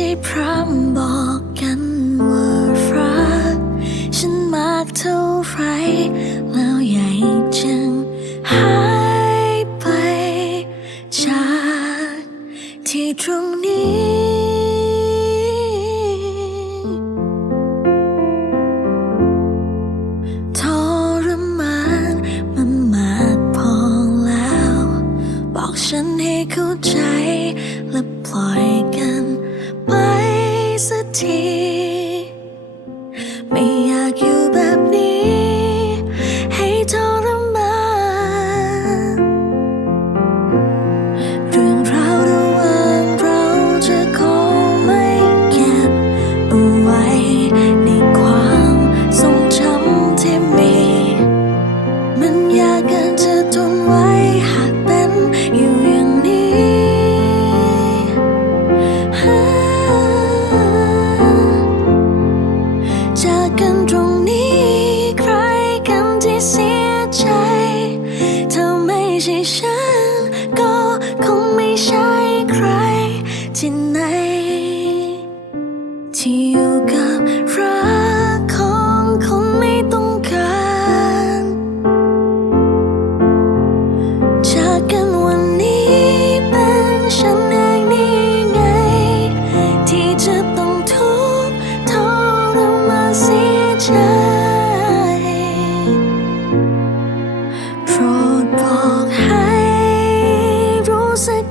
ที่พร่ำบอกกันว่ารัก ฉันมากเท่าไรแล้วใหญ่จึงหายไปจากที่ตรงนี้ ทรมานมันมากพอแล้ว บอกฉันให้เข้าใจและปล่อย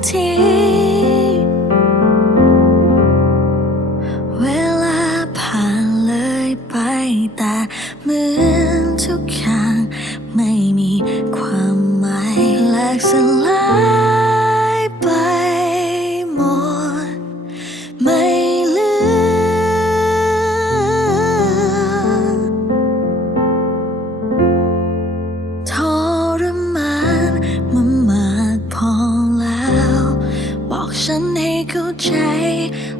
ที เวลาผ่านเลยไปแต่เหมือนทุกอย่าง ไม่มีความหมายแลกสลา ฉันให้เข้าใจ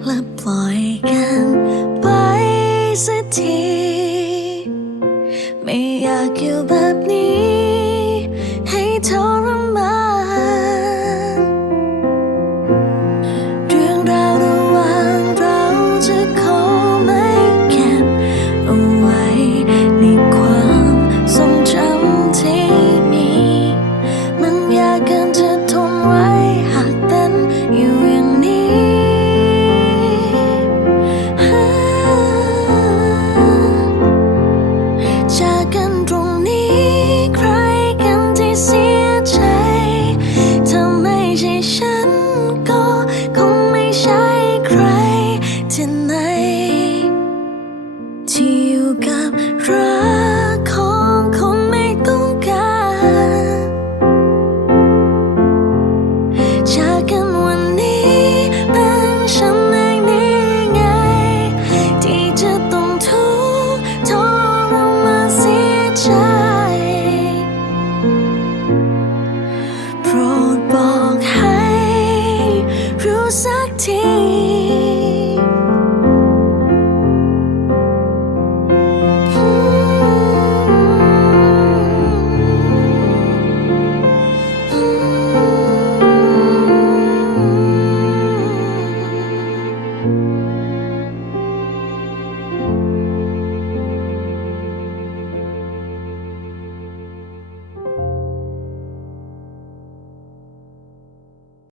และปล่อยกันไปสักที ไม่อยากอยู่แบบนี้ ให้เธอ tonight.